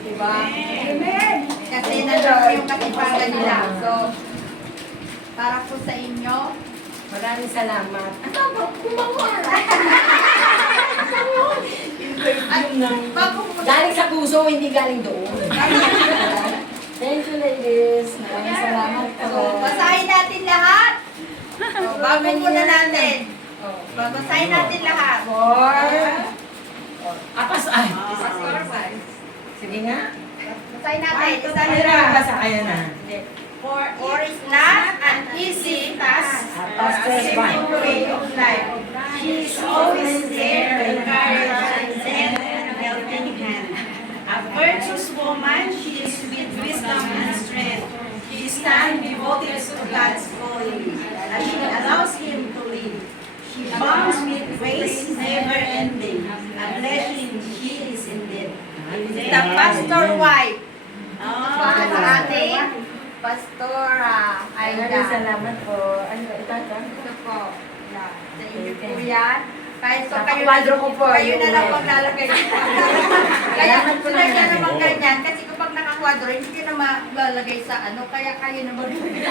Diba? Kasi nandoon yung katipangan nila. So, para po sa inyo, Maraming salamat. Galing sa puso, hindi galing doon. Thank you, ladies. Maraming salamat po. So, basahin natin lahat. So, bago muna natin. Basahin natin lahat. Apas ay. Sige nga. Basahin natin. Basahin Ano natin. basa kaya na? For it's not an easy task, a simple way of life. She is always there to encourage and lend a helping hand. A virtuous woman, she is with wisdom and strength. She stands devoted to God's calling, as she allows Him to lead. She bounds with grace never ending. A blessing she is indeed. The pastor wife. Sa ating Pastora Maraming Aida. salamat po. Ano, ito? Ito po. Yeah. Sa inyo po yan. Kahit so Sa kayo, kwadro ko po, kayo na yung- lang maglalagay. Kaya sila siya naman ganyan. Kasi kapag nakakwadro, hindi nyo na maglalagay sa ano. Kaya kayo na maglalagay.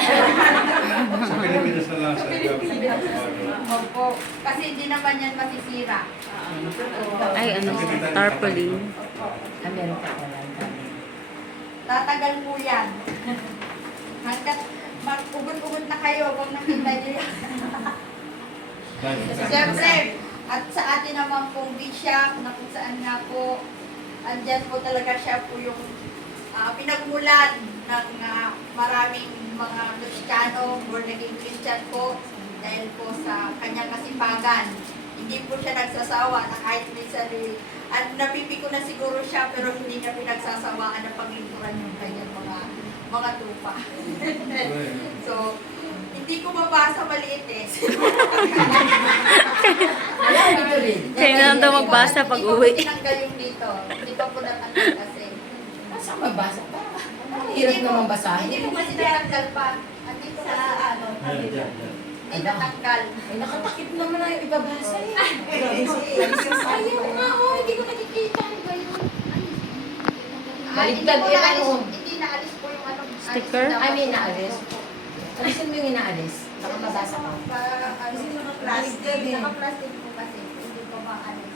Sa Pilipinas na lang sa Opo. Kasi hindi naman yan masisira. Ay, ano, tarpaulin. Ah, meron pa ako lang kami. Tatagal po yan. Hanggat mag-ugot-ugot na kayo kung nakita nyo yan. Siyempre, at sa atin naman pong bishop, na kung saan nga po, andyan po talaga siya po yung pinagmulan ng maraming mga Kristiyano, born again Christian po, dahil po sa kanyang kasipagan. Hindi po siya nagsasawa na kahit minsan at napipiko na siguro siya pero hindi niya pinagsasawaan na paglingkuran yung kanyang mga tupa. So, hindi ko mabasa maliit eh. Kaya na lang daw magbasa pag uwi. Hindi ko tinanggal yung dito. Hindi ko po natanggal kasi. Saan mabasa pa? Ang hirap naman basahin. Hindi ko kasi natanggal pa. Andito sa ano. Hindi natanggal. Ay, nakatakip naman na yung ibabasa eh. Ayaw nga, oh, hindi ko nakikita. Ano ba yun? Baligtad Hindi ko yan, naalis. ano? Hindi naalis po yung ano. Sticker? I mean, naalis. Alisin mo yung inaalis. Baka mabasa ka. Alisin mo ng plastic. Naka-plastic po kasi. Hindi ko maalis.